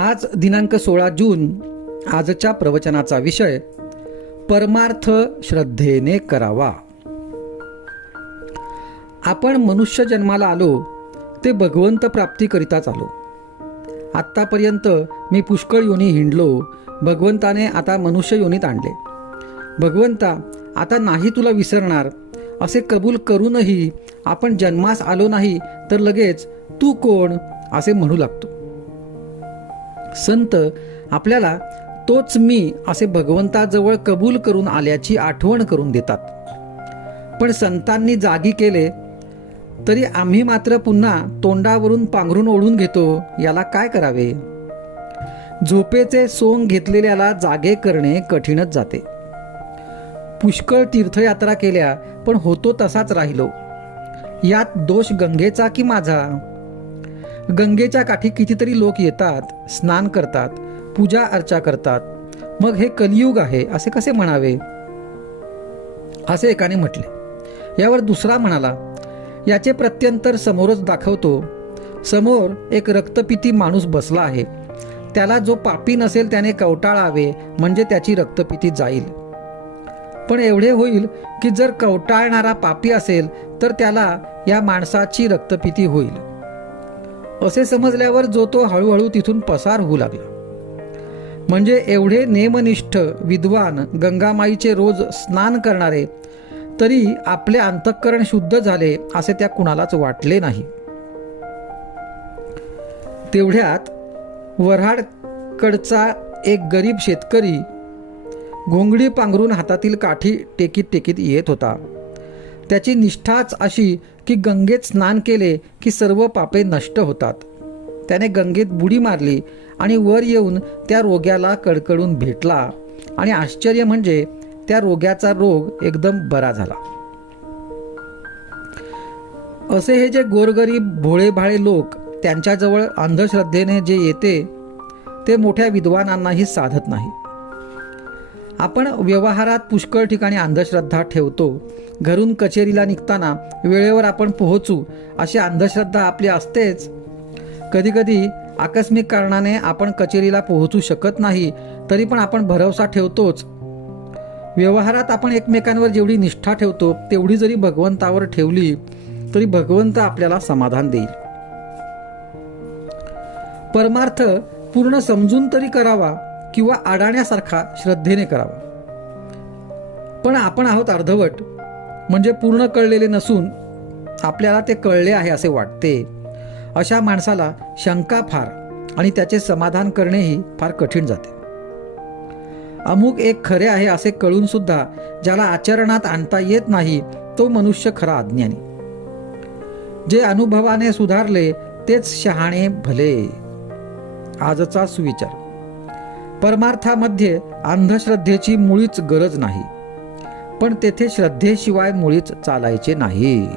आज दिनांक 16 जून आजच्या प्रवचनाचा विषय परमार्थ श्रद्धेने करावा. आपण मनुष्य जन्माला आलो ते भगवंत प्राप्तीकरिताच आलो. आत्तापर्यंत मी पुष्कळ योनी हिंडलो. भगवंताने आता मनुष्य योनीत आणले. भगवंता आता नाही तुला विसरणार असे कबूल करूनही आपण जन्मास आलो नाही तर लगेच तू कोण असे म्हणू लागतो. संत आपल्याला तोच मी असे भगवंताजवळ कबूल करून आल्याची आठवण करून देतात. पण संतांनी जागी केले तरी आम्ही मात्र पुन्हा तोंडावरून पांघरून ओढून घेतो. याला काय करावे? झोपेचे सोंग घेतलेल्याला जागे करणे कठीणच जाते. पुष्कळ तीर्थयात्रा केल्या पण होतो तसाच राहिलो. यात दोष गंगेचा की माझा? गंगेच्या काठी कितीतरी लोक येतात, स्नान करतात, पूजा अर्चा करतात. मग हे कलियुग आहे असे कसे म्हणावे? असे एकाने म्हटले. यावर दुसरा म्हणाला, याचे प्रत्यंतर समोरच दाखवतो. समोर एक रक्तपिती माणूस बसला आहे. त्याला जो पापी नसेल त्याने कवटाळावे म्हणजे त्याची रक्तपिती जाईल. पण एवढे होईल की जर कवटाळणारा पापी असेल तर त्याला या माणसाची रक्तपिती होईल. असे समजल्यावर जो तो हळूहळू तिथून पसार होऊ लागला. म्हणजे एवढे नेमनिष्ठ विद्वान गंगामाईचे रोज स्नान करणारे तरी आपले अंतःकरण शुद्ध झाले असे त्या कुणालाच वाटले नाही. तेवढ्यात वऱ्हाडकडचा एक गरीब शेतकरी घोंगडी पांघरून हातातील काठी टेकीत टेकीत येत होता. त्याची निष्ठाच अशी की गंगेत स्नान केले की सर्व पापे नष्ट होतात. त्याने गंगेत बुडी मारली आणि वर येऊन त्या रोग्याला कडकडून भेटला आणि आश्चर्य म्हणजे त्या रोग्याचा रोग एकदम बरा झाला. असे हे जे गोरगरीब भोळेभाळे लोक त्यांच्याजवळ अंधश्रद्धेने जे येते ते मोठ्या विद्वानांनाही साधत नाही. आपण व्यवहारात पुष्कळ ठिकाणी अंधश्रद्धा ठेवतो. घरून कचेरीला निघताना वेळेवर आपण पोहोचू अशी अंधश्रद्धा आपली असतेच. कधीकधी आकस्मिक कारणाने आपण कचेरीला पोहोचू शकत नाही तरी पण आपण भरवसा ठेवतोच. व्यवहारात आपण एकमेकांवर जेवढी निष्ठा ठेवतो तेवढी जरी भगवंतावर ठेवली तरी भगवंत आपल्याला समाधान देईल. परमार्थ पूर्ण समजून तरी करावा किंवा अडाण्यासारखा श्रद्धेने करावा. पण आपण आहोत अर्धवट, म्हणजे पूर्ण कळलेले नसून आपल्याला ते कळले आहे असे वाटते. अशा माणसाला शंका फार आणि त्याचे समाधान करणेही फार कठीण जाते. अमुक एक खरे आहे असे कळून सुद्धा ज्याला आचरणात आणता येत नाही तो मनुष्य खरा अज्ञानी. जे अनुभवाने सुधारले तेच शहाणे भले. आजचा सुविचार. परमार्थामध्ये अंधश्रद्धेची मुळीच गरज नाही, पण तेथे श्रद्धेशिवाय मुळीच चालायचे नाही.